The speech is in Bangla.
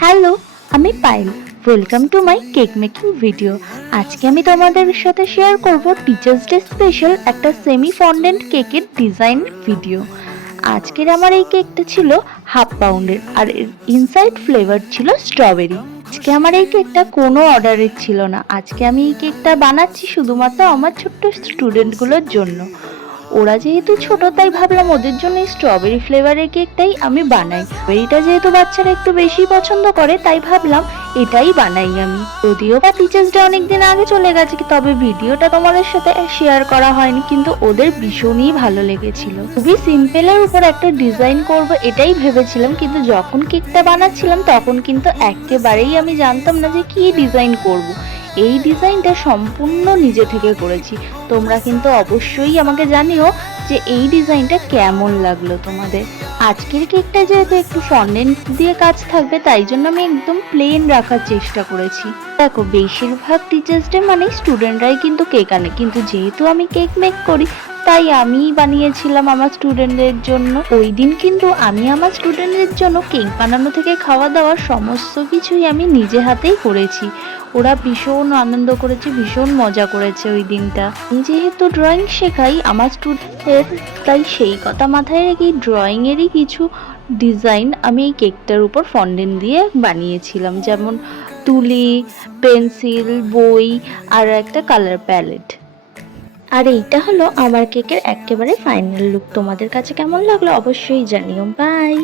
হ্যালো, আমি Payel. Welcome to my cake making video. আজকে আমি তোমাদের সাথে শেয়ার করব টিচার্স ডে স্পেশাল একটা সেমি ফন্ডেন্ট কেকের ডিজাইন ভিডিও। আজকের আমার এই কেকটা ছিল হাফ পাউন্ডের আর এর ইনসাইড ফ্লেভার ছিল স্ট্রবেরি। আজকে আমার এই কেকটা কোনো অর্ডারের ছিল না। আজকে আমি এই কেকটা বানাচ্ছি শুধুমাত্র আমার ছোট্ট স্টুডেন্টগুলোর জন্য। ওরা যেহেতু ছোট তাই ভাবলাম ওদের জন্য স্ট্রবেরি ফ্লেভারের কেকটাই আমি বানাই। এটা যেহেতু বাচ্চারা একটু বেশি পছন্দ করে তাই ভাবলাম এটাই বানাই আমি। যদিও বা টিচার্স ডে অনেকদিন আগে চলে গেছে, তবে ভিডিওটা তোমাদের সাথে শেয়ার করা হয়নি, কিন্তু ওদের ভীষণই ভালো লেগেছিল। খুবই সিম্পলের উপর একটা ডিজাইন করব এটাই ভেবেছিলাম, কিন্তু যখন কেকটা বানাচ্ছিলাম তখন কিন্তু একেবারেই আমি জানতাম না যে কি ডিজাইন করব। এই ডিজাইনটা সম্পূর্ণ নিজে থেকে করেছি। তোমরা কিন্তু অবশ্যই আমাকে জানিও যে এই ডিজাইনটা কেমন লাগলো তোমাদের। আজকের কেকটা যেহেতু একটু ফন্ডেন্ট দিয়ে কাজ থাকবে তাই জন্য আমি একদম প্লেন রাখার চেষ্টা করেছি। দেখো, বেশিরভাগ টিচার্স ডে মানে স্টুডেন্টরাই কিন্তু কেক আনে, কিন্তু যেহেতু আমি কেক মেক করি তাই আমিই বানিয়েছিলাম আমার স্টুডেন্টদের জন্য। ওই দিন কিন্তু আমি আমার স্টুডেন্টদের জন্য কেক বানানো থেকে খাওয়া দাওয়ার সমস্ত কিছুই আমি নিজে হাতেই করেছি। ওরা ভীষণ আনন্দ করেছে, ভীষণ মজা করেছে ওই দিনটা। আমি যেহেতু ড্রয়িং শেখাই আমার স্টুডেন্টদের, তাই সেই কথা মাথায় রেখেই ড্রয়িংয়েরই কিছু ডিজাইন আমি এই কেকটার উপর ফন্ডেন্ট দিয়ে বানিয়েছিলাম, যেমন তুলি, পেন্সিল, বই আর একটা কালার প্যালেট। আর এইটা হলো আমার কেকের একেবারে ফাইনাল লুক। তোমাদের কাছে কেমন লাগলো অবশ্যই জানিও। বাই।